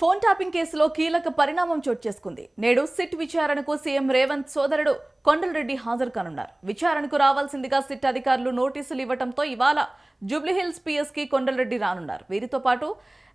Phone tapping కేసులో కీలక పరిణామం చోటు చేసుకుంది. నేడు సిట్ విచారణకు సీఎం రేవంత్ సోదరుడు కొండలరెడ్డి హాజరు కానున్నారు. విచారణకు రావాల్సిందిగా సిట్ అధికారులు నోటీసులు ఇవ్వడంతో ఇవాళ జూబ్లీహిల్స్ పిఎస్ కి కొండలరెడ్డి రానున్నారు. వీరితో పాటు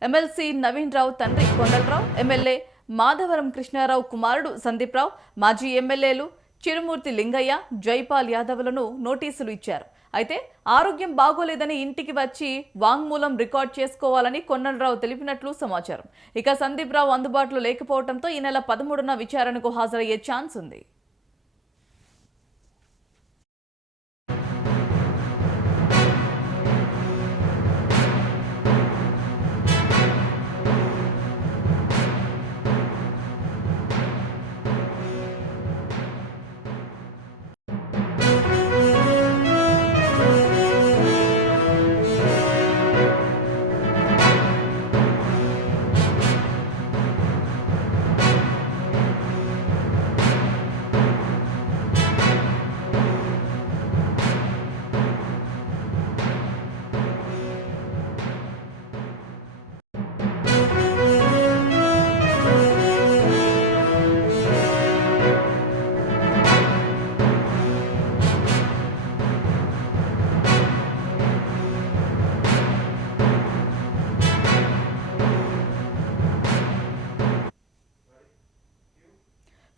ఎమ్మెల్సీ నవీన్ రావు తండ్రి కొండలరావు, ఎమ్మెల్యే మాధవరం కృష్ణారావు కుమారుడు సందీప్ రావు, మాజీ ఎమ్మెల్యేలు చిరుమూర్తి లింగయ్య, జైపాల్ యాదవ్లను నోటీసులు ఇచ్చారు. అయితే ఆరోగ్యం బాగోలేదని ఇంటికి వచ్చి వాంగ్మూలం రికార్డ్ చేసుకోవాలని కొండలరావు తెలిపినట్లు సమాచారం. ఇక సందీప్ రావు అందుబాటులో లేకపోవడంతో ఈ నెల 13న విచారణకు హాజరయ్యే ఛాన్స్ ఉంది.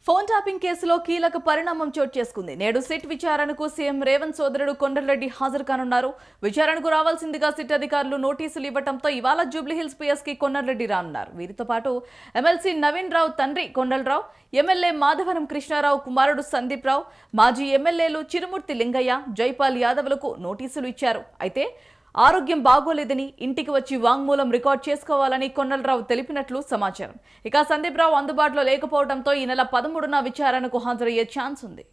ఫోన్ ట్యాపింగ్ కేసులో కీలక పరిణామం చోటు చేసుకుంది. నేడు సిట్ విచారణకు సీఎం రేవంత్ సోదరుడు కొండలరెడ్డి హాజరు కానున్నారు. విచారణకు రావాల్సిందిగా సిట్ అధికారులు నోటీసులు ఇవ్వడంతో ఇవాళ జూబ్లీహిల్స్ పిఎస్ కి కొండలరెడ్డి రానున్నారు. వీరితో పాటు ఎమ్మెల్సీ నవీన్ రావు తండ్రి కొండలరావు, ఎమ్మెల్యే మాధవరం కృష్ణారావు కుమారుడు సందీప్ రావు, మాజీ ఎమ్మెల్యేలు చిరుమూర్తి లింగయ్య, జైపాల్ యాదవ్లకు నోటీసులు ఇచ్చారు. అయితే ఆరోగ్యం బాగోలేదని ఇంటికి వచ్చి వాంగ్మూలం రికార్డ్ చేసుకోవాలని కొండలరావు తెలిపినట్లు సమాచారం. ఇక సందీప్ రావు అందుబాటులో లేకపోవడంతో ఈ నెల 13న విచారణకు హాజరయ్యే ఛాన్స్ ఉంది.